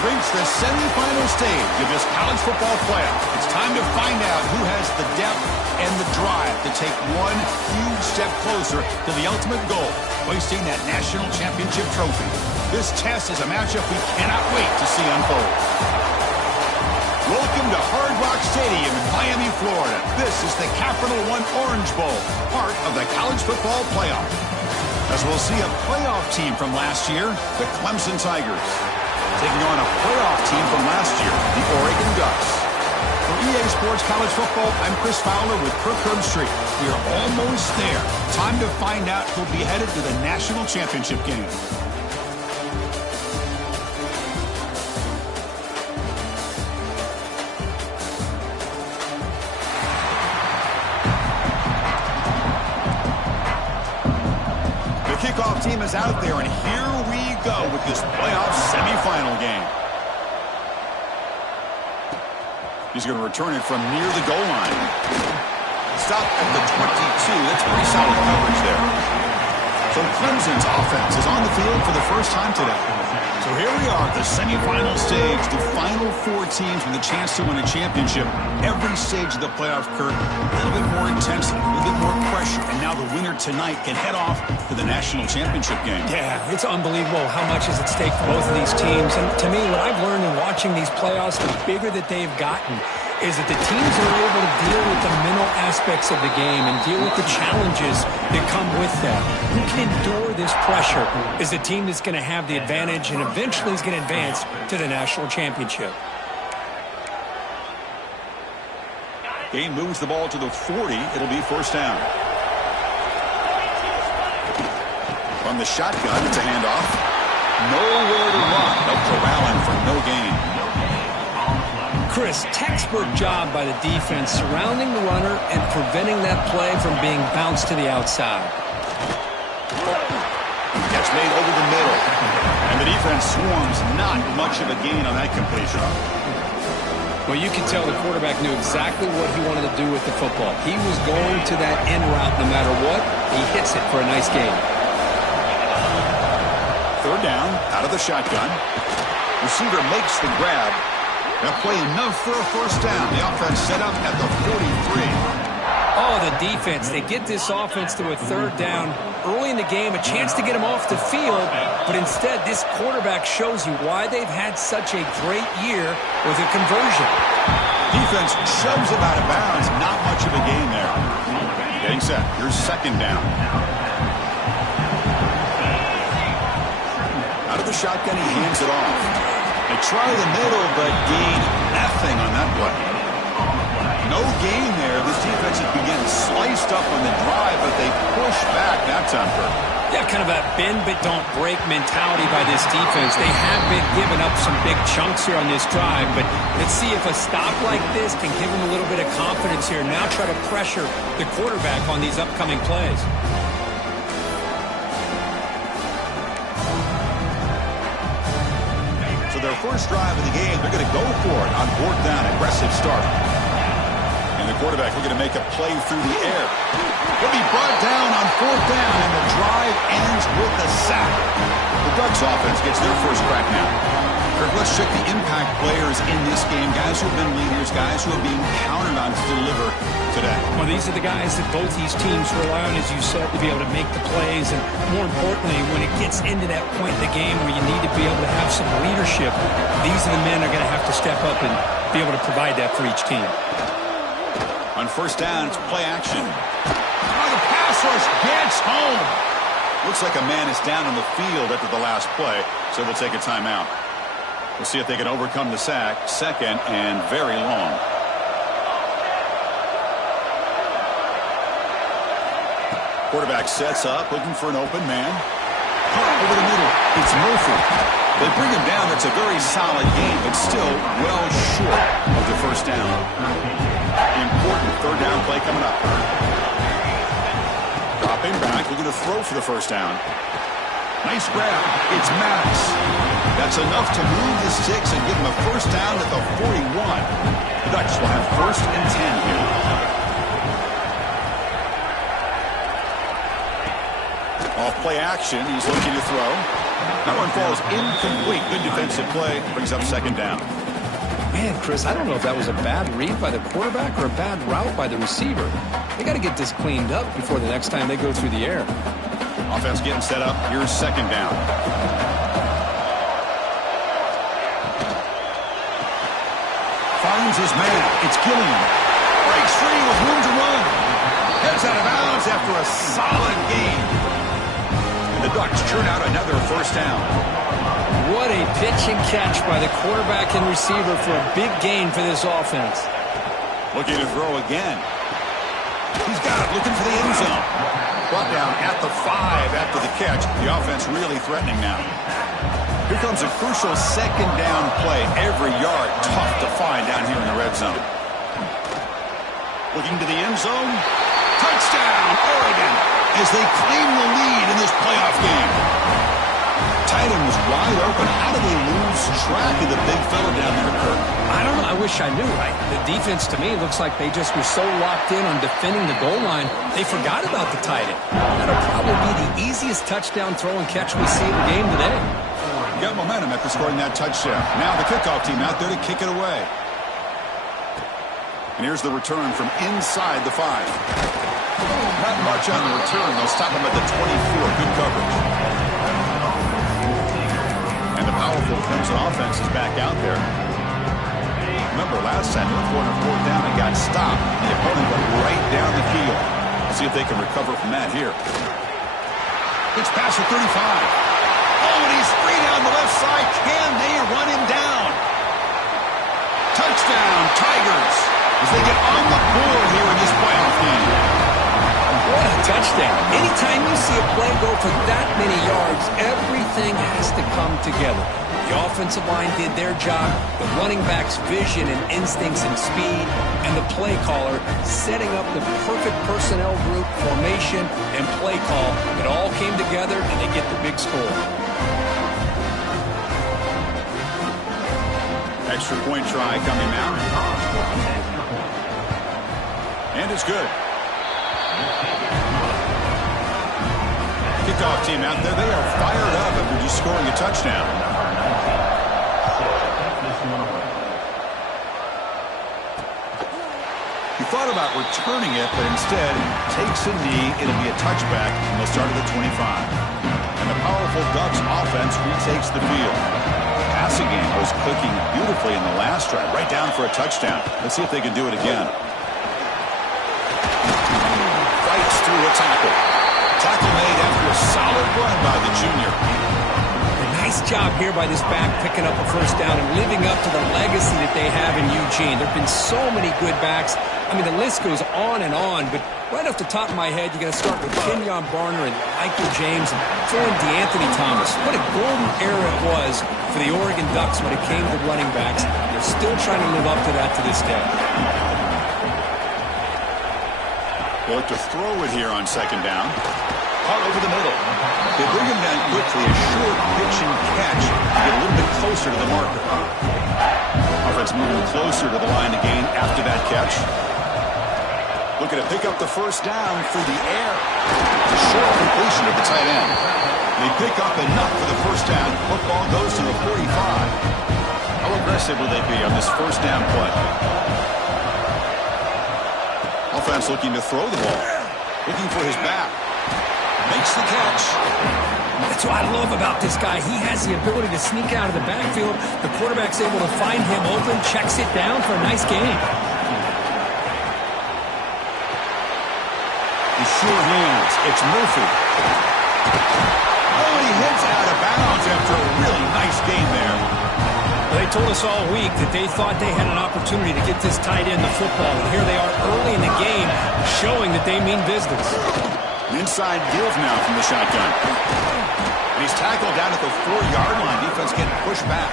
have reached the semifinal stage of this college football playoff. It's time to find out who has the depth and the drive to take one huge step closer to the ultimate goal, hoisting that national championship trophy. This test is a matchup we cannot wait to see unfold. Welcome to Hard Rock Stadium in Miami, Florida. This is the Capital One Orange Bowl, part of the college football playoff. As we'll see a playoff team from last year, the Clemson Tigers, taking on a playoff team from last year, the Oregon Ducks. For EA Sports College Football, I'm Chris Fowler with Kirk Herbstreit. We are almost there. Time to find out who'll be headed to the national championship game. Kickoff team is out there, and here we go with this playoff semifinal game. He's going to return it from near the goal line. Stop at the 22. That's pretty solid coverage there. So Clemson's offense is on the field for the first time today. So here we are at the semifinal stage, the final four teams with a chance to win a championship. Every stage of the playoff, Kirk, a little bit more intensity, a little bit more pressure, and now the winner tonight can head off to the national championship game. Yeah, it's unbelievable how much is at stake for both of these teams. And to me, what I've learned in watching these playoffs, the bigger that they've gotten, is that the teams are able to deal with the mental aspects of the game and deal with the challenges that come with that. Who can endure this pressure is the team that's going to have the advantage and eventually is going to advance to the national championship. Game moves the ball to the 40. It'll be first down. From the shotgun, it's a handoff. Nowhere to run. They'll corral him for no gain. Chris, textbook job by the defense surrounding the runner and preventing that play from being bounced to the outside. Catch made over the middle. And the defense swarms, not much of a gain on that completion. Well, you can tell the quarterback knew exactly what he wanted to do with the football. He was going to that end route no matter what. He hits it for a nice gain. Third down, out of the shotgun. Receiver makes the grab. They'll play enough for a first down. The offense set up at the 43. Oh, the defense. They get this offense to a third down early in the game, a chance to get them off the field, but instead this quarterback shows you why they've had such a great year with a conversion. Defense shoves him out of bounds. Not much of a gain there. Getting set. Here's second down. Out of the shotgun, he hands it off. They try the middle, but gain nothing on that play. No gain there. This defense has begun sliced up on the drive, but they push back that time. Yeah, kind of a bend but don't break mentality by this defense. They have been giving up some big chunks here on this drive, but let's see if a stop like this can give them a little bit of confidence here. Now try to pressure the quarterback on these upcoming plays. Their first drive of the game, they're going to go for it on fourth down. Aggressive start. And the quarterback looking to make a play through the air. He'll be brought down on fourth down, and the drive ends with a sack. The Ducks offense gets their first crack now. Kirk, let's check the impact players in this game. Guys who have been leaders, guys who are being counted on to deliver today. Well, these are the guys that both these teams rely on, as you said, to be able to make the plays. And more importantly, when it gets into that point in the game where you need to be able to have some leadership, these are the men that are going to have to step up and be able to provide that for each team. On first down, it's play action. Oh, the pass rush gets home. Looks like a man is down on the field after the last play, so they'll take a timeout. We'll see if they can overcome the sack. Second and very long. Quarterback sets up, looking for an open man. Over the middle, it's Murphy. They bring him down. That's a very solid game, but still well short of the first down. Important third down play coming up. Dropping back, looking to throw for the first down. Nice grab. It's Max. That's enough to move the sticks and give him a first down at the 41. The Ducks will have first and 10 here. Off play action. He's looking to throw. That one falls incomplete. Good defensive play. Brings up second down. Man, Chris, I don't know if that was a bad read by the quarterback or a bad route by the receiver. They got to get this cleaned up before the next time they go through the air. Offense getting set up. Here's second down. Finds his man. It's Gilliam. Breaks free with room to run. Heads out of bounds after a solid game. And the Ducks churn out another first down. What a pitch and catch by the quarterback and receiver for a big gain for this offense. Looking to throw again. He's got it, looking for the end zone. Brought down at the 5 after the catch. The offense really threatening now. Here comes a crucial second down play. Every yard tough to find down here in the red zone. Looking to the end zone. Touchdown, Oregon, as they claim the lead in this playoff game. Tight end was wide open. How do they lose track of the big fella down there, Kirk? I don't know. I wish I knew. The defense, to me, looks like they just were so locked in on defending the goal line, they forgot about the tight end. That'll probably be the easiest touchdown throw and catch we see in the game today. Got momentum after scoring that touchdown. Now the kickoff team out there to kick it away. And here's the return from inside the 5. Not much on the return. They'll stop him at the 24. Good coverage. And the powerful Clemson offense is back out there. Remember, last time, they were 4th down and got stopped. The opponent went right down the field. Let's see if they can recover from that here. It's past the 35. Oh, and he's free down the left side. Can they run him down? Touchdown, Tigers, as they get on the board here in this playoff game. What a touchdown. Anytime you see a play go for that many yards, everything has to come together. The offensive line did their job, the running back's vision and instincts and speed, and the play caller setting up the perfect personnel group, formation, and play call. It all came together, and they get the big score. Extra point try coming now. And it's good. Kickoff team out there, they are fired up after just scoring a touchdown. He thought about returning it, but instead takes a knee. It'll be a touchback, and they'll start at the 25. And the powerful Ducks offense retakes the field. Passing game was clicking beautifully in the last drive, right down for a touchdown. Let's see if they can do it again. Fights through a tackle. Tackle made after a solid run by the junior. Nice job here by this back picking up a first down and living up to the legacy that they have in Eugene. There have been so many good backs. I mean, the list goes on, but right off the top of my head, you got to start with Kenyon Barner and Michael James and throw in DeAnthony Thomas. What a golden era it was for the Oregon Ducks when it came to running backs. They're still trying to live up to that to this day. They'll look to throw it here on second down. Caught over the middle. They bring him down quickly, a short pitch and catch to get a little bit closer to the marker. Offense moving closer to the line to gain after that catch. Looking to pick up the first down through the air. It's a short completion of the tight end. They pick up enough for the first down. Football goes to the 45. How aggressive will they be on this first down play? Offense looking to throw the ball. Looking for his back. Makes the catch. That's what I love about this guy. He has the ability to sneak out of the backfield. The quarterback's able to find him open, checks it down for a nice gain. The sure hands. It's Murphy. Oh, and he hits out of bounds after a really nice game there. Well, they told us all week that they thought they had an opportunity to get this tight end the football, and here they are early in the game showing that they mean business. Inside give now from the shotgun. And he's tackled down at the 4-yard line. Defense getting pushed back.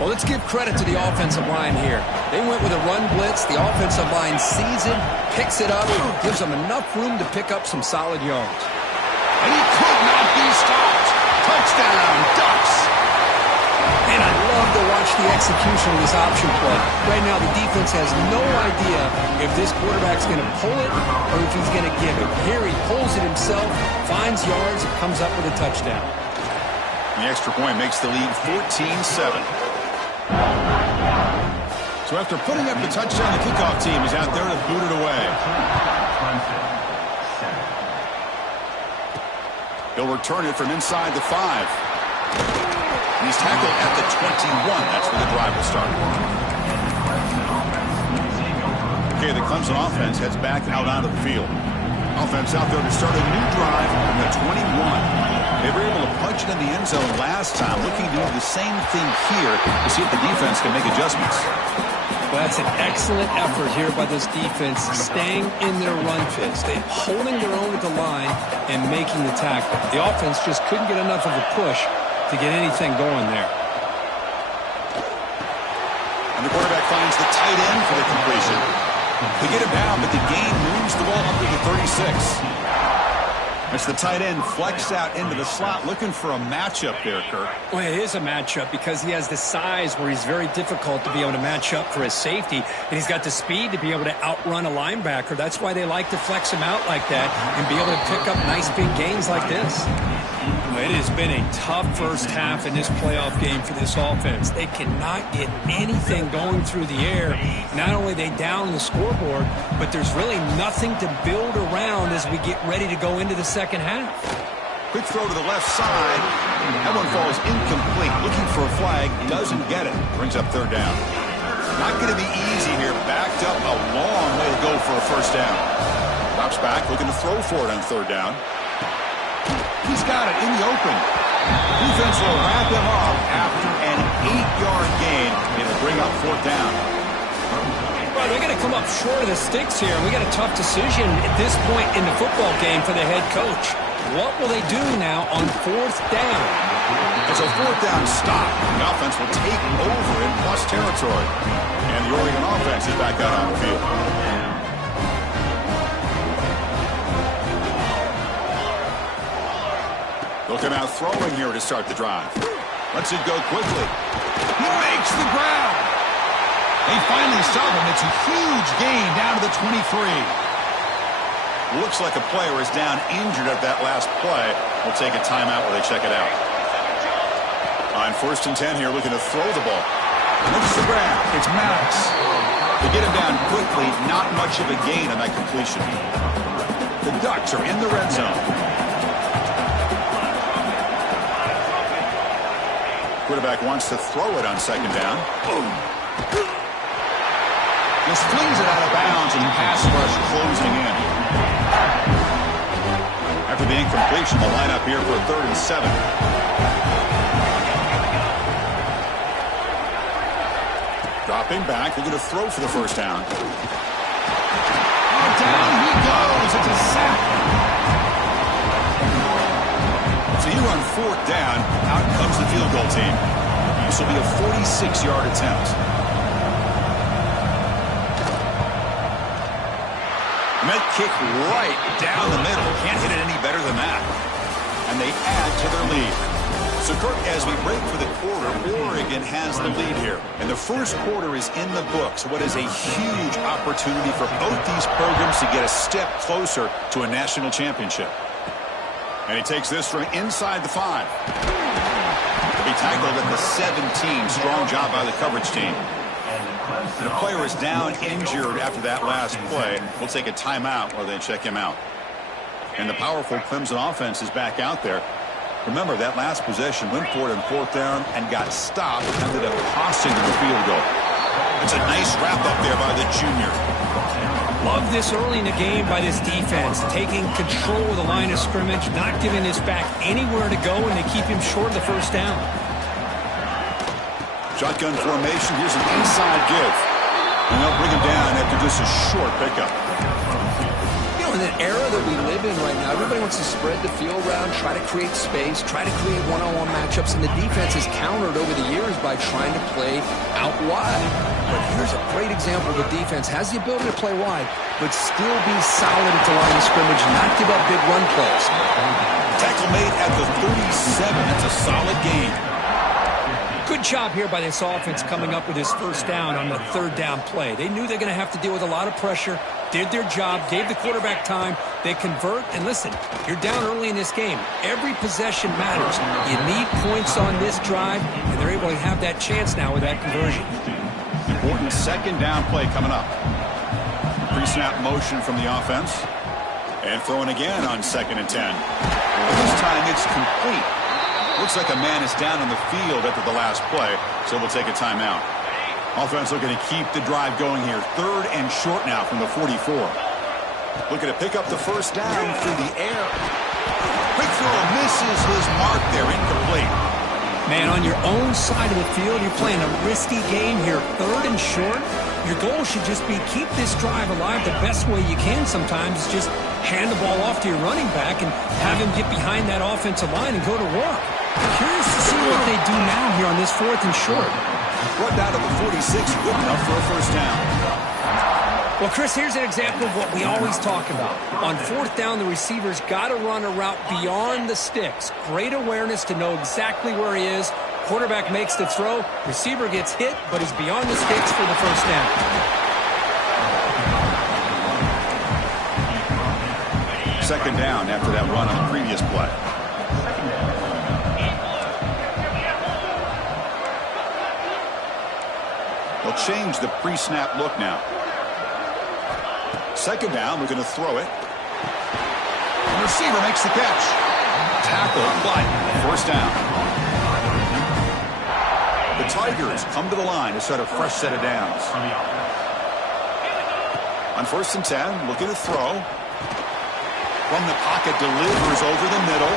Well, let's give credit to the offensive line here. They went with a run blitz. The offensive line sees it, picks it up, gives them enough room to pick up some solid yards. And he could not be stopped. Touchdown, Ducks. And I love to watch the execution of this option play. Right now, the defense has no idea if this quarterback's going to pull it or if he's going to give it. Here he pulls it himself, finds yards, and comes up with a touchdown. The extra point makes the lead 14-7. So after putting up the touchdown, the kickoff team is out there to boot it away. He'll return it from inside the 5. And he's tackled at the 21. That's where the drive will start. Okay, the Clemson offense heads back out onto the field. Offense out there to start a new drive from the 21. They were able to punch it in the end zone last time, looking to do the same thing here to see if the defense can make adjustments. Well, that's an excellent effort here by this defense, staying in their run fits. They're holding their own at the line and making the tackle. The offense just couldn't get enough of a push to get anything going there. And the quarterback finds the tight end for the completion. They get it down, but the gain moves the ball up to the 36. As the tight end flexed out into the slot, looking for a matchup there, Kirk. Well, it is a matchup because he has the size where he's very difficult to be able to match up for his safety, and he's got the speed to be able to outrun a linebacker. That's why they like to flex him out like that and be able to pick up nice big gains like this. It has been a tough first half in this playoff game for this offense. They cannot get anything going through the air. Not only are they down the scoreboard, but there's really nothing to build around as we get ready to go into the second half. Quick throw to the left side. That one falls incomplete. Looking for a flag. Doesn't get it. Brings up third down. Not going to be easy here. Backed up a long way to go for a first down. Drops back. Looking to throw for it on third down. He's got it in the open. Defense will wrap him up after an 8-yard gain. It'll bring up fourth down. Well, they're going to come up short of the sticks here. We got a tough decision at this point in the football game for the head coach. What will they do now on fourth down? It's a fourth down stop. The offense will take over in plus territory. And the Oregon offense is back out on the field. They'll come out throwing here to start the drive. Lets it go quickly. He makes the ground. They finally stop him. It's a huge gain down to the 23. Looks like a player is down injured at that last play. We'll take a timeout while they check it out. On first and 10 here, looking to throw the ball. Looks the ground. It's Maddox. They get him down quickly. Not much of a gain on that completion. The Ducks are in the red zone. Quarterback wants to throw it on second down. Boom. Just flings it out of bounds, and the pass rush closing in. After the incompletion, the lineup here for a 3rd and 7. Dropping back, looking to throw for the first down. Oh, down he goes. It's a sack. So here on fourth down, out comes the field goal team. This will be a 46-yard attempt. And that kick right down the middle. Can't hit it any better than that. And they add to their lead. So, Kirk, as we break for the quarter, Oregon has the lead here. And the first quarter is in the books. What is a huge opportunity for both these programs to get a step closer to a national championship. And he takes this from inside the 5. He tackled at the 17. Strong job by the coverage team. The player is down injured after that last play. We'll take a timeout while they check him out. And the powerful Clemson offense is back out there. Remember, that last possession went for it on fourth down and got stopped, ended up costing them a field goal. It's a nice wrap up there by the junior. Love this early in the game by this defense, taking control of the line of scrimmage, not giving this back anywhere to go, and they keep him short of the first down. Shotgun formation. Here's an inside give. And they'll bring him down after just a short pickup. You know, in an era that we live in right now, everybody wants to spread the field around, try to create space, try to create one-on-one matchups, and the defense has countered over the years by trying to play out wide. But here's a great example of the defense has the ability to play wide, but still be solid at the line of scrimmage, not give up big run plays. Tackle made at the 37. That's a solid game. Good job here by this offense coming up with his first down on the third down play. They knew they're going to have to deal with a lot of pressure, did their job, gave the quarterback time, They convert, and listen, you're down early in this game. Every possession matters. You need points on this drive, and they're able to have that chance now with that conversion. Important second down play coming up. Pre-snap motion from the offense. And throwing again on 2nd and 10. But this time it's complete. Looks like a man is down on the field after the last play, so we'll take a timeout. Offense looking to keep the drive going here. 3rd and short now from the 44. Looking to pick up the first down through the air. Quick throw misses his mark there, incomplete. Man, on your own side of the field, you're playing a risky game here. 3rd and short. Your goal should just be keep this drive alive the best way you can sometimes. Is just hand the ball off to your running back and have him get behind that offensive line and go to work. Curious to see what they do now here on this 4th and short. Brought down to the 46, good enough for a first down. Well, Chris, here's an example of what we always talk about. On 4th down, the receiver's got to run a route beyond the sticks. Great awareness to know exactly where he is. Quarterback makes the throw. Receiver gets hit, but is beyond the sticks for the first down. Second down after that run on the previous play. They'll change the pre-snap look now. Second down, we're going to throw it. The receiver makes the catch. Tackle, but first down. The Tigers come to the line to set a fresh set of downs. On 1st and 10, looking to throw. From the pocket, delivers over the middle.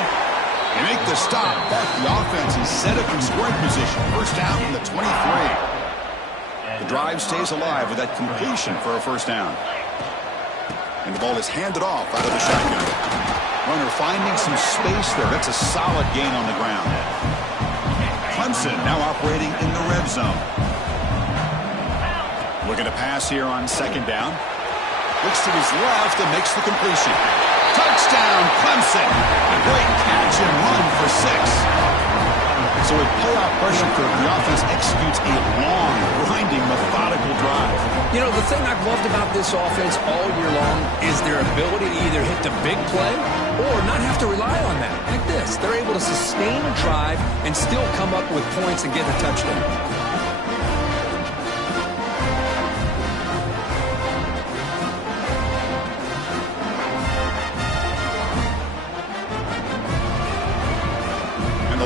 They make the stop, but the offense is set up in scoring position. First down from the 23. The drive stays alive with that completion for a first down. And the ball is handed off out of the shotgun. Runner finding some space there. That's a solid gain on the ground. Clemson now operating in the red zone. Looking to pass here on 2nd down. Looks to his left and makes the completion. Touchdown, Clemson. A great catch and run for 6. So with playoff pressure, the offense executes a long, grinding, methodical drive. You know, the thing I've loved about this offense all year long is their ability to either hit the big play or not have to rely on that. Like this, they're able to sustain a drive and still come up with points and get a touchdown.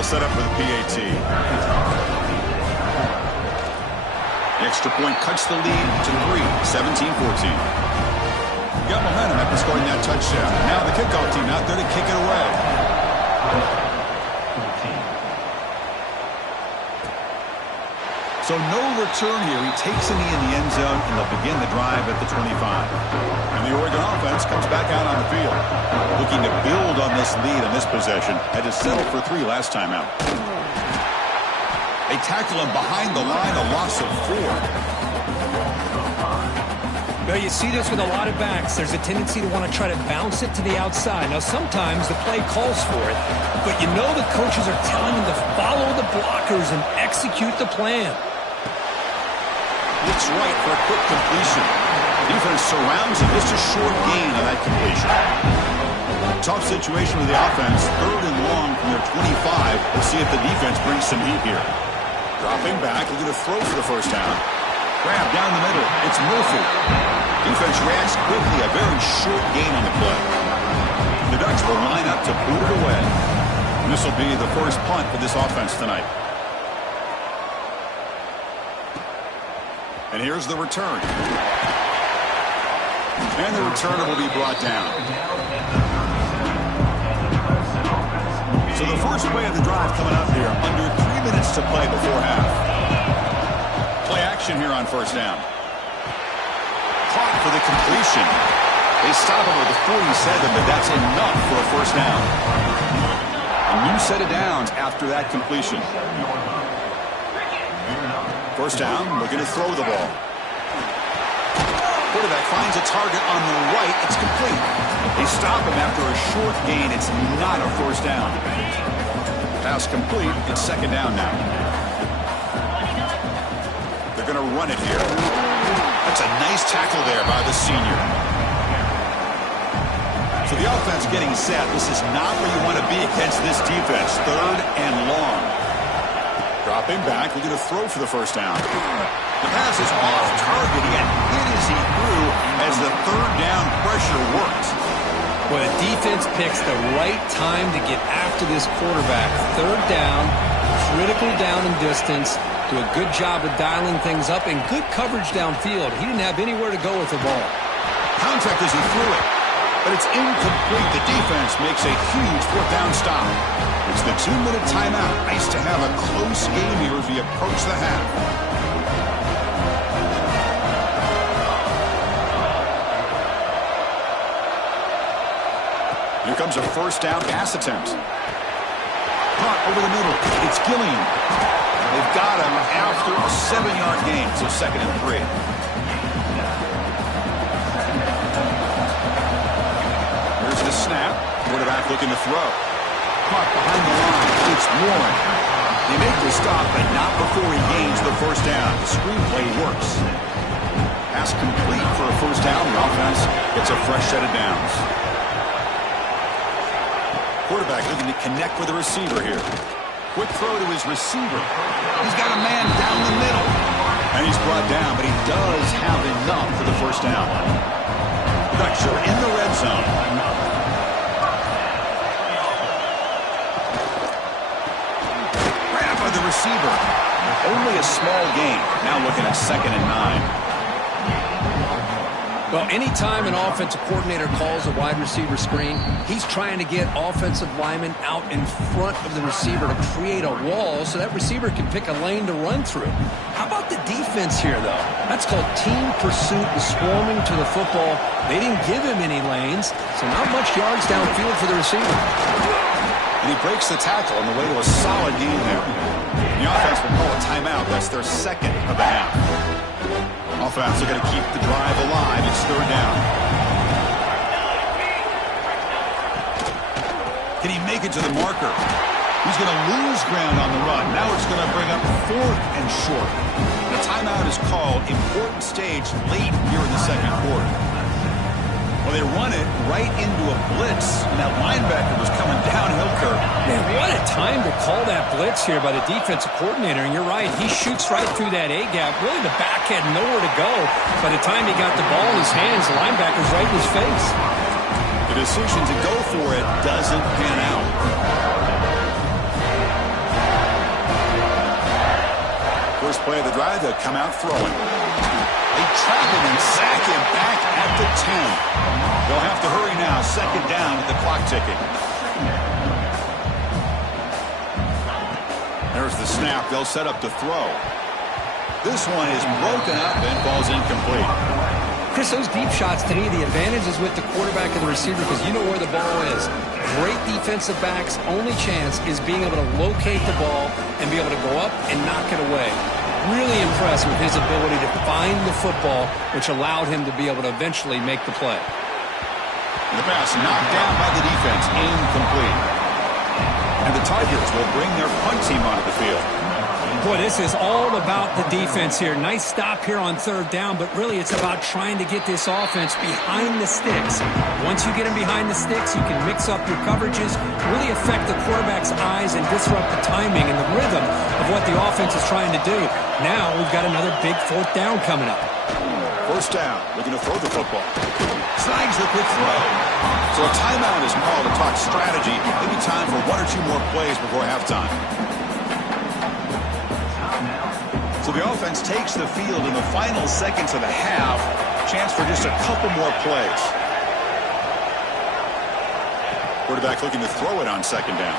Set up for the PAT. The extra point cuts the lead to 3, 17-14. Got momentum after scoring that touchdown. Now the kickoff team out there to kick it away. So no return here. He takes a knee in the end zone, and they'll begin the drive at the 25. And the Oregon offense comes back out on the field, looking to build on this lead in this possession. Had to settle for 3 last time out. They tackle him behind the line, a loss of 4. Well, you see this with a lot of backs. There's a tendency to want to try to bounce it to the outside. Now, sometimes the play calls for it, but you know the coaches are telling them to follow the blockers and execute the plan. Looks right for a quick completion. Defense surrounds him. Just a short gain on that completion. Tough situation with the offense. 3rd and long from their 25. Let's see if the defense brings some heat here. Dropping back, looking to throw for the first down. Grab down the middle. It's Murphy. Defense reacts quickly. A very short gain on the play. The Ducks will line up to boot it away. And this will be the first punt for this offense tonight. And here's the return. And the returner will be brought down. So the first play of the drive coming up here. Under 3 minutes to play before half. Play action here on first down. Caught for the completion. They stop him with the 47, but that's enough for a first down. A new set of downs after that completion. First down, looking to throw the ball. Quarterback finds a target on the right. It's complete. They stop him after a short gain. It's not a first down. Pass complete. It's 2nd down now. They're going to run it here. That's a nice tackle there by the senior. So the offense getting set. This is not where you want to be against this defense. 3rd and long. Dropping back, looking to throw for the first down. The pass is off target. He got hit as he threw as the 3rd down pressure worked. Well, the defense picks the right time to get after this quarterback. 3rd down, critical down in distance. Do a good job of dialing things up and good coverage downfield. He didn't have anywhere to go with the ball. Contact as he threw it, but it's incomplete. The defense makes a huge 4th down stop. It's the 2-minute timeout. Nice to have a close game here as we approach the half. Here comes a 1st down pass attempt. Caught over the middle. It's Gilliam. They've got him after a 7-yard gain, so 2nd and 3. Here's the snap. Quarterback looking to throw. Caught behind the line. It's Warren. They make the stop, but not before he gains the 1st down. The screenplay works. Pass complete for a 1st down. The offense gets a fresh set of downs. Quarterback looking to connect with the receiver here. Quick throw to his receiver. He's got a man down the middle. And he's brought down, but he does have enough for the 1st down. Ducks are in the red zone. Grab by the receiver. Only a small gain. Now looking at 2nd and 9. Well, anytime an offensive coordinator calls a wide receiver screen, he's trying to get offensive linemen out in front of the receiver to create a wall so that receiver can pick a lane to run through. How about the defense here, though? That's called team pursuit and swarming to the football. They didn't give him any lanes, so not much yards downfield for the receiver. And he breaks the tackle on the way to a solid gain there. The offense will call a timeout. That's their 2nd of the half. Offense are going to keep the drive alive. It's 3rd down. Can he make it to the marker? He's going to lose ground on the run. Now it's going to bring up 4th and short. The timeout is called. Important stage late here in the 2nd quarter. Well, they run it right into a blitz, and that linebacker was coming downhill curve. Man, what a time to call that blitz here by the defensive coordinator. And you're right, he shoots right through that A-gap. Really, the back had nowhere to go. By the time he got the ball in his hands, the linebacker's right in his face. The decision to go for it doesn't pan out. First play of the drive, they'll come out throwing. They trap him and sack him back at the 10. They'll have to hurry now. 2nd down with the clock ticking. There's the snap. They'll set up to throw. This one is broken up and falls incomplete. Chris, those deep shots, to me, the advantage is with the quarterback and the receiver because you know where the ball is. Great defensive backs' only chance is being able to locate the ball and be able to go up and knock it away. Really impressed with his ability to find the football, which allowed him to be able to eventually make the play. The pass knocked down by the defense, incomplete. And the Tigers will bring their punt team onto the field. Boy, this is all about the defense here. Nice stop here on 3rd down, but really it's about trying to get this offense behind the sticks. Once you get them behind the sticks, you can mix up your coverages, really affect the quarterback's eyes and disrupt the timing and the rhythm of what the offense is trying to do. Now we've got another big 4th down coming up. 1st down, looking to throw the football. Snags the quick throw. So a timeout is called to talk strategy. Maybe time for 1 or 2 more plays before halftime. So the offense takes the field in the final seconds of the half. Chance for just a couple more plays. Quarterback looking to throw it on 2nd down.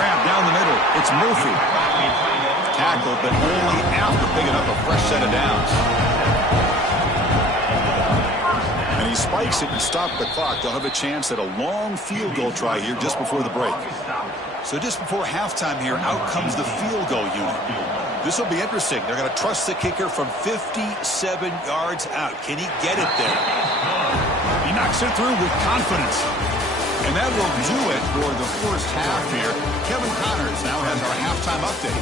Grab down the middle. It's Murphy. Tackled, but only after picking up a fresh set of downs. And he spikes it and stops the clock. They'll have a chance at a long field goal try here just before the break. So just before halftime here, out comes the field goal unit. This will be interesting. They're going to trust the kicker from 57 yards out. Can he get it there? He knocks it through with confidence. And that will do it for the first half here. Kevin Connors now has our halftime update.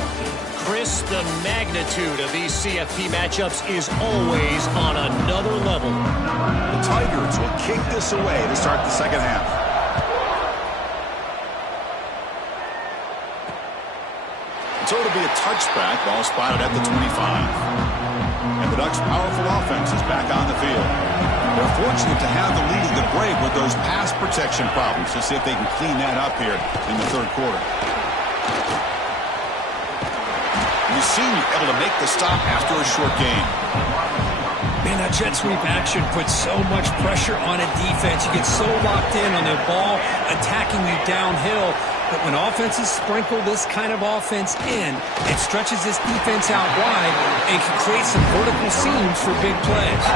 Chris, Yes, the magnitude of these CFP matchups is always on another level. The Tigers will kick this away to start the second half. So it'll be a touchback, ball spotted at the 25. And the Ducks' powerful offense is back on the field. They're fortunate to have the lead at the break with those pass protection problems. Let's see if they can clean that up here in the third quarter. And the senior able to make the stop after a short gain. Man, that jet sweep action puts so much pressure on a defense. You get so locked in on the ball attacking you downhill. But when offenses sprinkle this kind of offense in, it stretches this defense out wide and can create some vertical seams for big plays.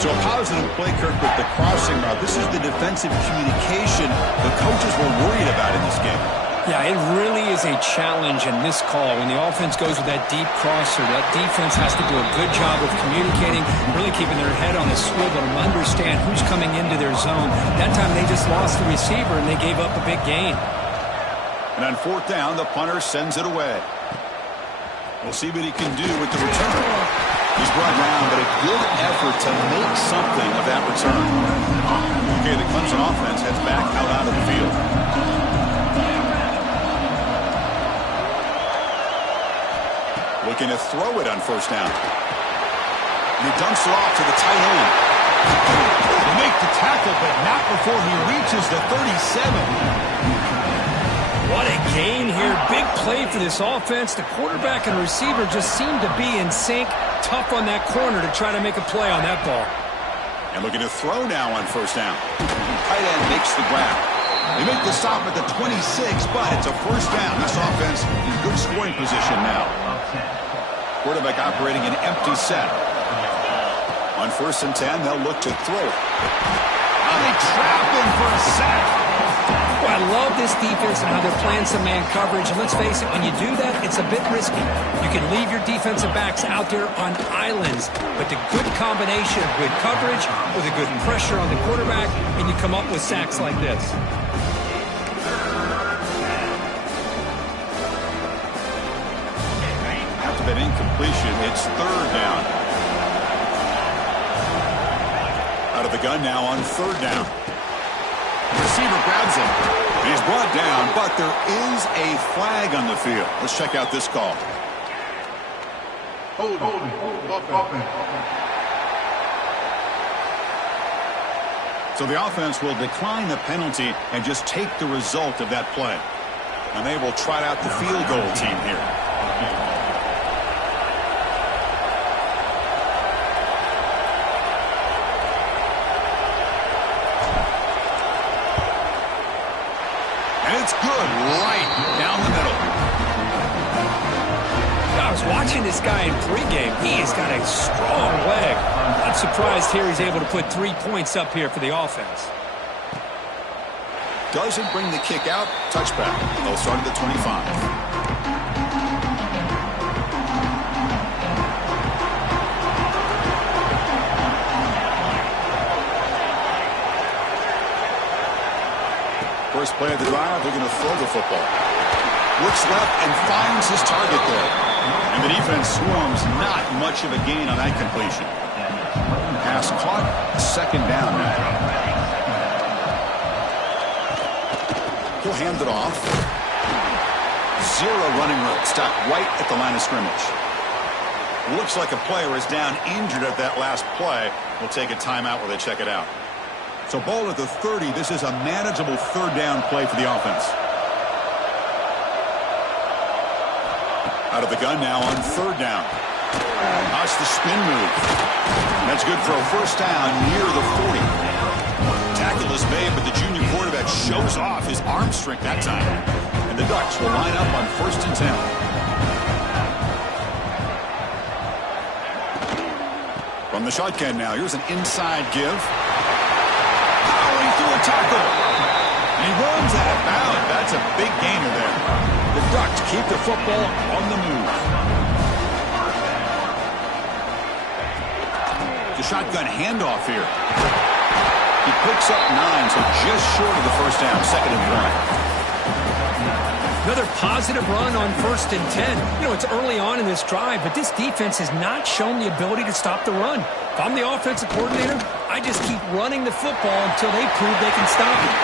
So a positive play, Kirk, with the crossing route. This is the defensive communication the coaches were worried about in this game. Yeah, it really is a challenge in this call. When the offense goes with that deep crosser, that defense has to do a good job of communicating, really keeping their head on the swivel and understand who's coming into their zone. That time they just lost the receiver and they gave up a big gain. And on fourth down, the punter sends it away. We'll see what he can do with the return. He's brought down, but a good effort to make something of that return. Okay, the Clemson offense heads back out onto the field. Looking to throw it on first down. And he dumps it off to the tight end. They make the tackle, but not before he reaches the 37. What a gain here. Big play for this offense. The quarterback and receiver just seem to be in sync. Tough on that corner to try to make a play on that ball. And looking to throw now on first down. Tight end makes the grab. They make the stop at the 26, but it's a first down. This offense in good scoring position now. Quarterback operating an empty set. On first and 10, they'll look to throw it. Oh, they trap him for a sack. Well, I love this defense and how they're playing some man coverage. And let's face it, when you do that, it's a bit risky. You can leave your defensive backs out there on islands, but the good combination of good coverage with a good pressure on the quarterback, and you come up with sacks like this. After that incompletion, it's third down. Out of the gun now on third down. The receiver grabs him. He's brought down, but there is a flag on the field. Let's check out this call. Hold. So the offense will decline the penalty and just take the result of that play. And they will trot out the field goal team here. It's good right down the middle. I was watching this guy in pregame. He has got a strong leg. I'm surprised here he's able to put 3 points up here for the offense. Doesn't bring the kick out. Touchback. They'll start at the 25. First play of the drive, they're going to throw the football. Looks left and finds his target there. And the defense swarms not much of a gain on that completion. Pass caught, second down now. He'll hand it off. Zero running room, stopped right at the line of scrimmage. Looks like a player is down injured at that last play. We'll take a timeout while they check it out. So ball at the 30. This is a manageable third down play for the offense. Out of the gun now on third down. That's the spin move. That's good for a first down near the 40. Tackle is made, but the junior quarterback shows off his arm strength that time. And the Ducks will line up on first and 10. From the shotgun now, here's an inside give. Through a tackle. And he runs out of bounds. That's a big gainer there. The Ducks keep the football on the move. The shotgun handoff here. He picks up 9, so just short of the first down. Second and 1. Another positive run on 1st and 10. You know, it's early on in this drive, but this defense has not shown the ability to stop the run. If I'm the offensive coordinator, I just keep running the football until they prove they can stop it.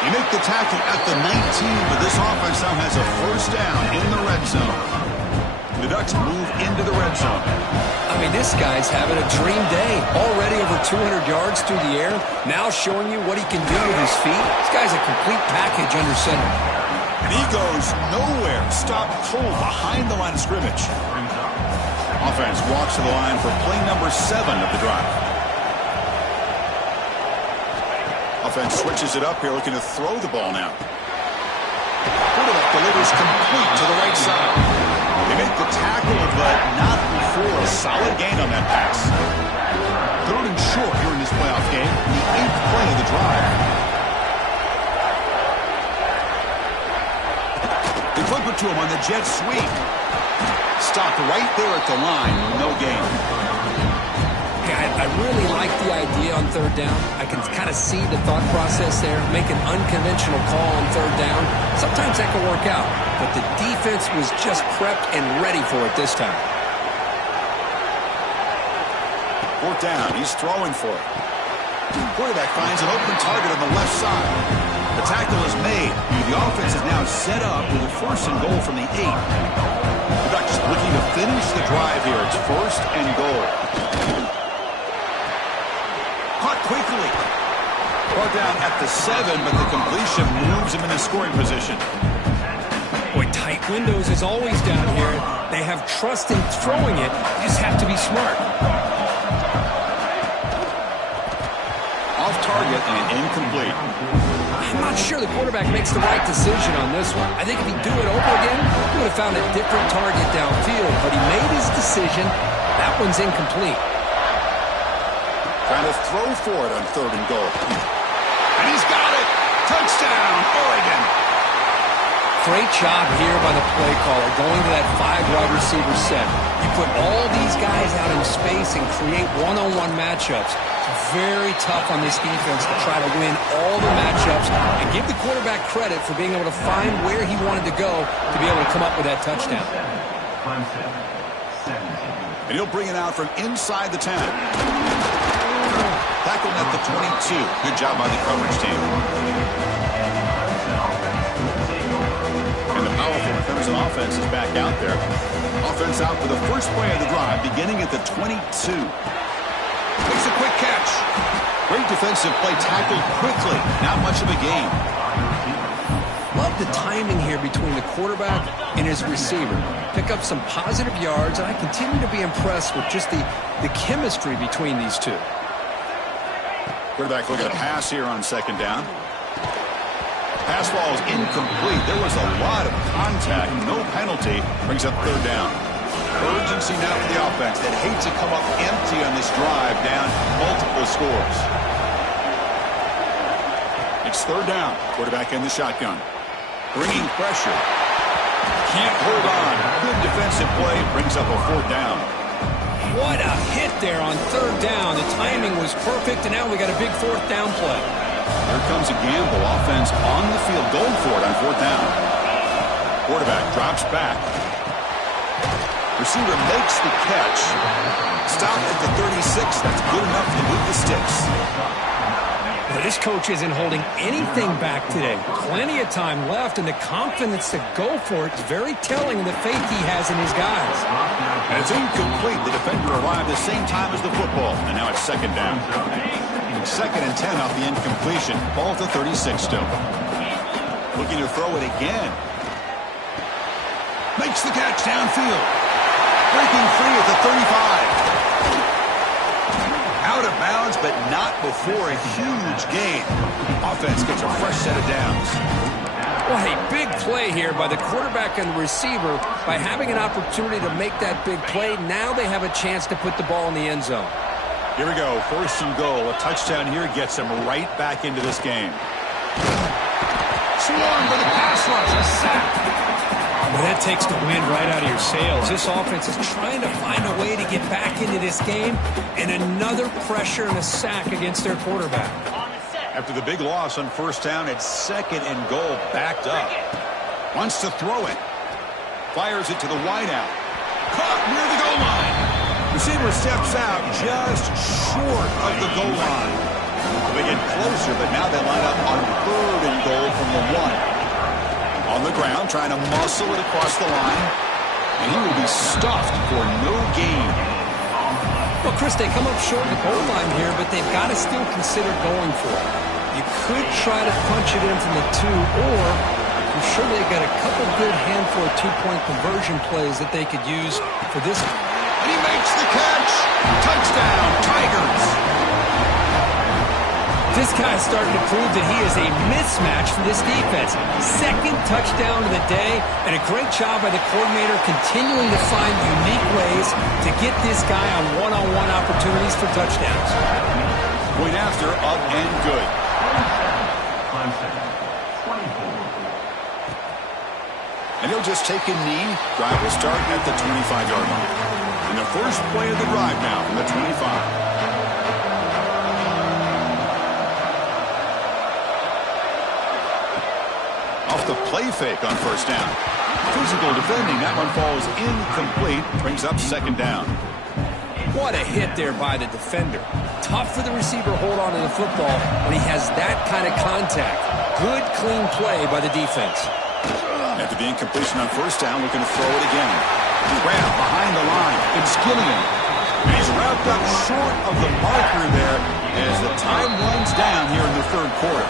You make the tackle at the 19, but this offense now has a first down in the red zone. The Ducks move into the red zone. I mean, this guy's having a dream day. Already over 200 yards through the air. Now showing you what he can do with his feet. This guy's a complete package under center. And he goes nowhere. Stopped cold behind the line of scrimmage. Offense walks to the line for play number 7 of the drive. Offense switches it up here, looking to throw the ball now. Quarterback delivers complete to the right side. They make the tackle, but not before a solid gain on that pass. 3rd and short here in this playoff game, the 8th play of the drive. They flip it to him on the jet sweep. Stopped right there at the line, no gain. I really like the idea on 3rd down. I can kind of see the thought process there. Make an unconventional call on 3rd down. Sometimes that can work out, but the defense was just prepped and ready for it this time. 4th down, he's throwing for it. Quarterback finds an open target on the left side. The tackle is made. The offense is now set up with a 1st and goal from the 8. The Ducks looking to finish the drive here. It's 1st and goal. Caught quickly. Brought down at the 7, but the completion moves him in a scoring position. Boy, tight windows is always down here. They have trust in throwing it. You just have to be smart. Off target and incomplete. I'm not sure the quarterback makes the right decision on this one. I think if he'd do it over again, he would have found a different target downfield, but he made his decision. That one's incomplete. Trying to throw for it on 3rd and goal. And he's got it! Touchdown, Oregon! Great job here by the play caller, going to that 5 wide receiver set. You put all these guys out in space and create one-on-one matchups. It's very tough on this defense to try to win all the matchups and give the quarterback credit for being able to find where he wanted to go to be able to come up with that touchdown. And he'll bring it out from inside the 10. Tackled at the 22. Good job by the coverage team. And the powerful Clemson offense is back out there. Offense out for the first play of the drive, beginning at the 22. Makes a quick catch. Great defensive play, tackled quickly. Not much of a gain. Love the timing here between the quarterback and his receiver. Pick up some positive yards, and I continue to be impressed with just the chemistry between these two. Quarterback looking at a pass here on 2nd down. Pass ball is incomplete. There was a lot of contact. No penalty. Brings up 3rd down. Urgency now for the offense that hates to come up empty on this drive, down multiple scores. It's 3rd down. Quarterback in the shotgun. Bringing pressure. Can't hold on. Good defensive play. Brings up a 4th down. What a hit there on 3rd down. The timing was perfect, and now we got a big 4th down play. Here comes a gamble. Offense on the field going for it on 4th down. Quarterback drops back. Receiver makes the catch. Stop at the 36. That's good enough to move the sticks. Well, this coach isn't holding anything back today. Plenty of time left, and the confidence to go for it is very telling of the faith he has in his guys. And it's incomplete. The defender arrived the same time as the football, and now it's 2nd down. 2nd and 10 off the incompletion. Ball to 36 still. Looking to throw it again. Makes the catch downfield. Breaking free at the 35. Out of bounds, but not before a huge gain. Offense gets a fresh set of downs. Well, hey, big play here by the quarterback and the receiver. By having an opportunity to make that big play, now they have a chance to put the ball in the end zone. Here we go, 1st and goal. A touchdown here gets them right back into this game. Swarmed by the pass rush, a sack. Well, that takes the wind right out of your sails. This offense is trying to find a way to get back into this game, and another pressure and a sack against their quarterback. After the big loss on 1st down, it's 2nd and goal, backed up. Wants to throw it. Fires it to the wideout. Caught near the goal line. Receiver steps out just short of the goal line. They get closer, but now they line up on 3rd and goal from the 1. On the ground, trying to muscle it across the line. And he will be stuffed for no gain. Well, Chris, they come up short of the goal line here, but they've got to still consider going for it. You could try to punch it in from the 2, or I'm sure they've got a couple good handful of 2-point conversion plays that they could use for this. And he makes the catch. Touchdown, Tigers. This guy's starting to prove that he is a mismatch for this defense. 2nd touchdown of the day, and a great job by the coordinator continuing to find unique ways to get this guy on one-on-one opportunities for touchdowns. Point after, up and good. And he'll just take a knee. Drive will start at the 25-yard line. And the first play of the drive now from the 25. Off the play fake on 1st down. Physical defending. That one falls incomplete. Brings up 2nd down. What a hit there by the defender. Tough for the receiver to hold on to the football when he has that kind of contact. Good, clean play by the defense. After the incompletion on 1st down, looking to throw it again. Grab behind the line. It's Gillian. And he's wrapped up short of the marker there as the time runs down here in the 3rd quarter.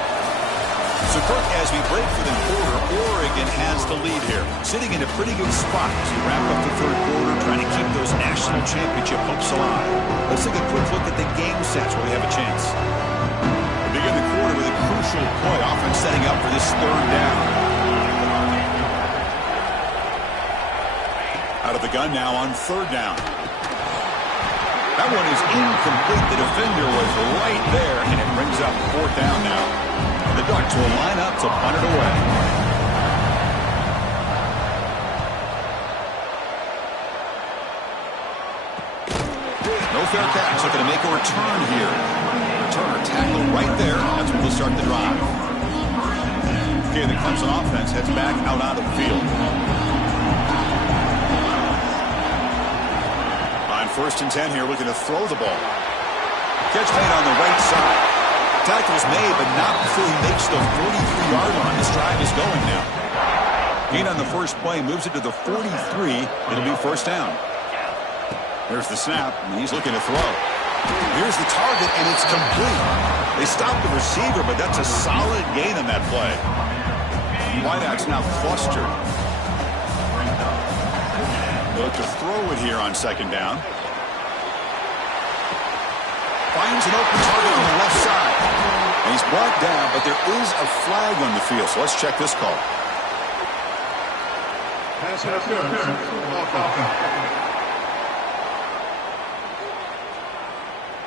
So, Kirk, as we break for the quarter, Oregon has the lead here. Sitting in a pretty good spot as we wrap up the 3rd quarter, trying to keep those national championship hopes alive. Let's take a quick look at the game sets where we have a chance. We begin the quarter with a crucial play, often setting up for this 3rd down. Out of the gun now on 3rd down. That one is incomplete. The defender was right there, and it brings up 4th down now. And the Ducks will line up to punt it away. No fair catch. Looking to make a return here. Returner tackle right there. That's when we'll start the drive. Okay, the Clemson offense heads back out onto the field. On 1st and 10 here, looking to throw the ball. Catch made on the right side. Tackle's made, but not before he makes the 43-yard line. This drive is going now. Gain on the first play, moves it to the 43. It'll be 1st down. There's the snap, and he's looking to throw. Here's the target, and it's complete. They stopped the receiver, but that's a solid gain on that play. Wideout's now flustered. They look to throw it here on 2nd down. Finds an open target on the left side. And he's brought down, but there is a flag on the field, so let's check this call.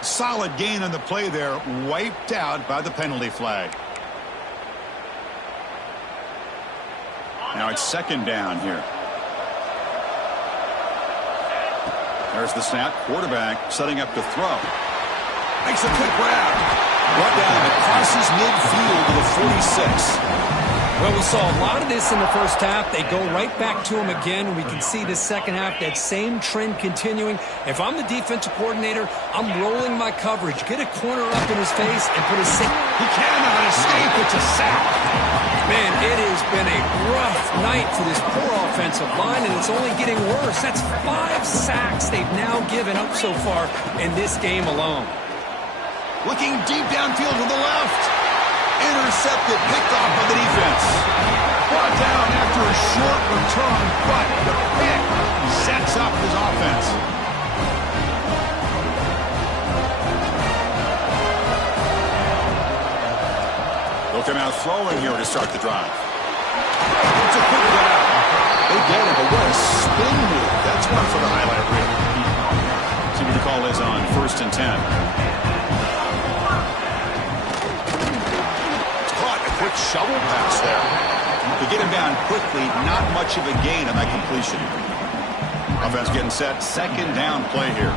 Solid gain on the play there, wiped out by the penalty flag. Now it's 2nd down here. There's the snap. Quarterback setting up to throw. Makes a quick grab. Brought down. It crosses midfield to the 46. Well, we saw a lot of this in the 1st half. They go right back to him again. We can see the 2nd half, that same trend continuing. If I'm the defensive coordinator, I'm rolling my coverage. Get a corner up in his face and put a sack. He cannot escape. It's a sack. Man, it has been a rough night for this poor offensive line, and it's only getting worse. That's 5 sacks they've now given up so far in this game alone. Looking deep downfield to the left. Intercepted, picked off by the defense. Brought down after a short return, but the pick sets up his offense. They'll come out throwing here to start the drive. It's a quick get out. They get it, but what a spin move. That's one for the highlight reel. See what the call is on 1st and 10. Quick shovel pass there. To get him down quickly, not much of a gain on that completion. Offense getting set. 2nd down play here.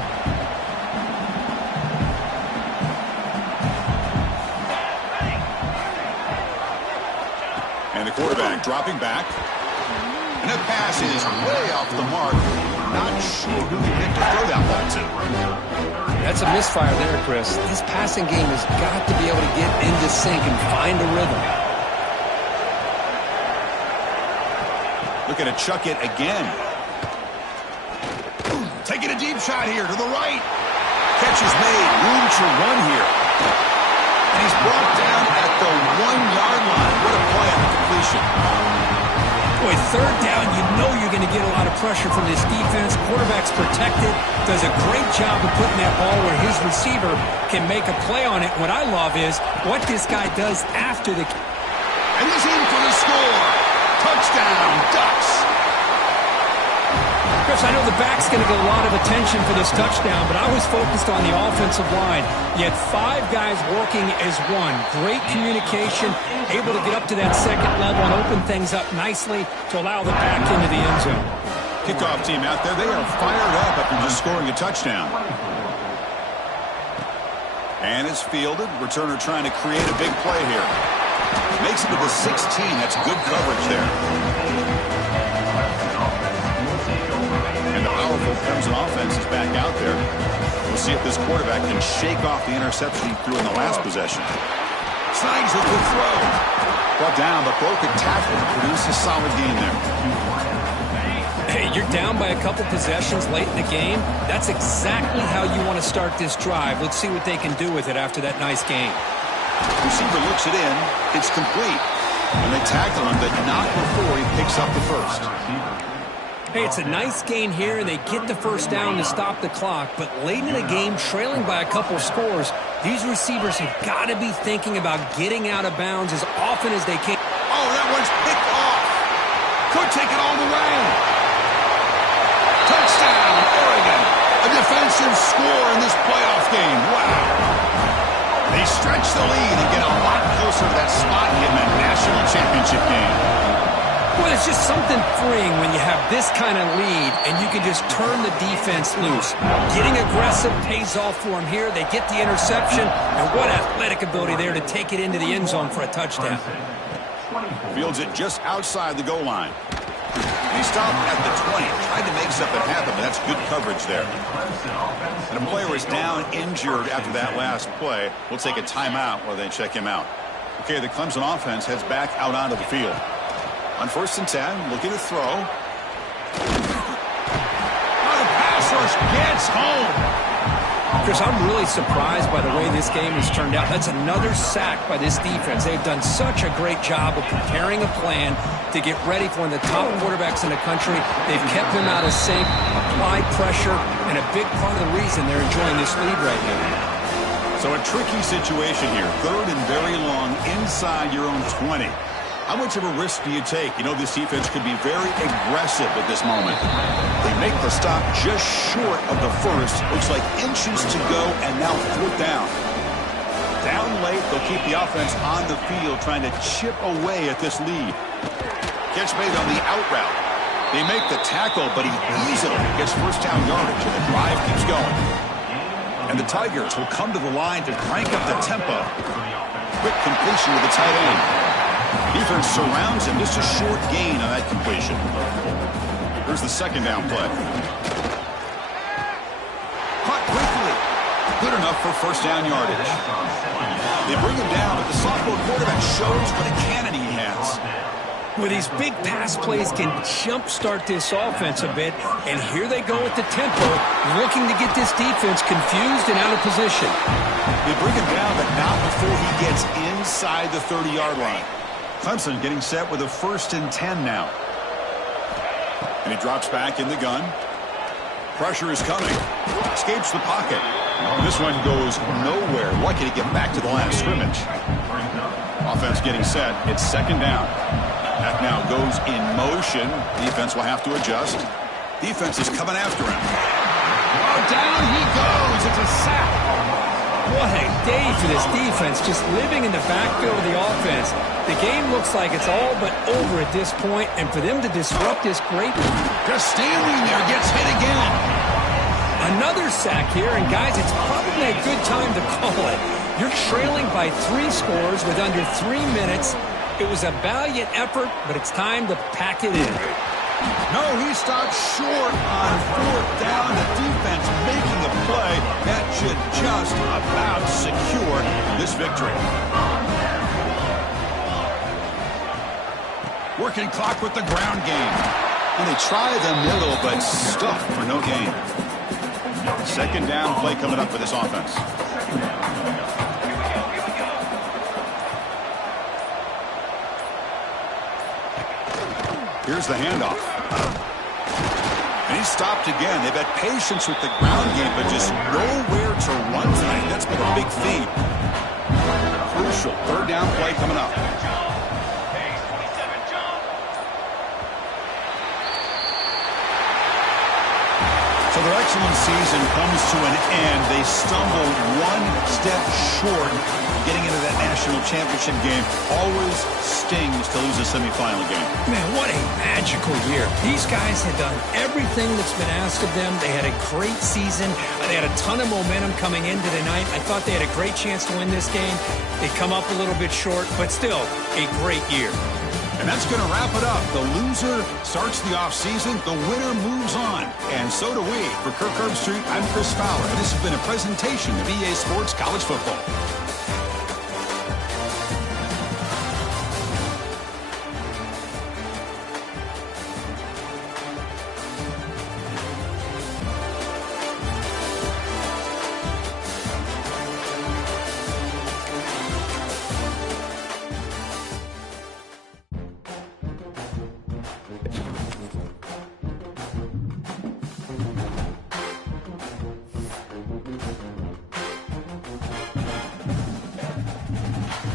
And the quarterback dropping back. And that pass is way off the mark. Not sure who he picked to throw that ball to. That's a misfire there, Chris. This passing game has got to be able to get into sync and find a rhythm. Looking to chuck it again. Taking a deep shot here to the right. Catch is made. Room to run here. And he's brought down at the 1-yard line. What a play on the completion. Boy, third down, you know you're going to get a lot of pressure from this defense. Quarterback's protected. Does a great job of putting that ball where his receiver can make a play on it. What I love is what this guy does after the... And he's in for the score. Touchdown, Ducks. Chris, I know the back's going to get a lot of attention for this touchdown, but I was focused on the offensive line. You had 5 guys working as one. Great communication, able to get up to that second level and open things up nicely to allow the back into the end zone. Kickoff team out there, they are fired up after just scoring a touchdown. And it's fielded. Returner trying to create a big play here. Makes it to the 16. That's good coverage there. Clemson offense is back out there. We'll see if this quarterback can shake off the interception he threw in the last possession. Snags a good throw. Brought down, but broke a tackle to produce a solid gain there. Hey, you're down by a couple possessions late in the game. That's exactly how you want to start this drive. Let's see what they can do with it after that nice game. Receiver looks it in. It's complete. And they tackle him, but not before he picks up the first. Hey, it's a nice gain here, and they get the first down to stop the clock. But late in the game, trailing by a couple scores, these receivers have got to be thinking about getting out of bounds as often as they can. Oh, that one's picked off. Could take it all the way. Touchdown, Oregon. A defensive score in this playoff game. Wow. They stretch the lead and get a lot closer to that spot in the national championship game. Well, it's just something freeing when you have this kind of lead and you can just turn the defense loose. Getting aggressive pays off for them here. They get the interception, and what athletic ability there to take it into the end zone for a touchdown. Fields it just outside the goal line. He stopped at the 20, tried to make something happen, but that's good coverage there. And a player is down injured after that last play. We'll take a timeout while they check him out. Okay, the Clemson offense heads back out onto the field. On 1st and 10, looking to throw. Oh, the pass rush gets home. Chris, I'm really surprised by the way this game has turned out. That's another sack by this defense. They've done such a great job of preparing a plan to get ready for one of the top quarterbacks in the country. They've kept him out of sync, applied pressure, and a big part of the reason they're enjoying this lead right now. So a tricky situation here. 3rd and very long inside your own 20. How much of a risk do you take? You know, this defense could be very aggressive at this moment. They make the stop just short of the first. Looks like inches to go, and now 4th down. Down late, they'll keep the offense on the field trying to chip away at this lead. Catch made on the out route. They make the tackle, but he easily gets first down yardage, and the drive keeps going. And the Tigers will come to the line to crank up the tempo. Quick completion to the tight end. Defense surrounds him. Just a short gain on that completion. Here's the 2nd down play. Caught quickly. Good enough for first down yardage. They bring him down, but the sophomore quarterback shows what a cannon he has. Well, these big pass plays can jumpstart this offense a bit, and here they go with the tempo, looking to get this defense confused and out of position. They bring him down, but not before he gets inside the 30-yard line. Clemson getting set with a 1st and 10 now. And he drops back in the gun. Pressure is coming. Escapes the pocket. This one goes nowhere. Lucky to get back to the line of scrimmage. Offense getting set. It's 2nd down. That now goes in motion. Defense will have to adjust. Defense is coming after him. Oh, down he goes. It's a sack. What a day for this defense, just living in the backfield of the offense. The game looks like it's all but over at this point, and for them to disrupt this great... Just standing there, gets hit again. Another sack here, and guys, it's probably a good time to call it. You're trailing by 3 scores with under 3 minutes. It was a valiant effort, but it's time to pack it in. No, he stopped short on fourth down. The defense making a play that should just about secure this victory. Working clock with the ground game. And they try the middle, but stuck for no gain. Second down play coming up for this offense. Here's the handoff. And he stopped again. They've had patience with the ground game, but just nowhere to run tonight. That's been a big theme. Crucial third down play coming up. So their excellent season comes to an end. They stumble one step short of getting into that national championship game. Always stings to lose a semifinal game. Man, what a magical year. These guys had done everything that's been asked of them. They had a great season. They had a ton of momentum coming into tonight. I thought they had a great chance to win this game. They come up a little bit short, but still a great year. And that's going to wrap it up. The loser starts the offseason. The winner moves on. And so do we. For Kirk Herbstreit, I'm Chris Fowler. And this has been a presentation of EA Sports College Football.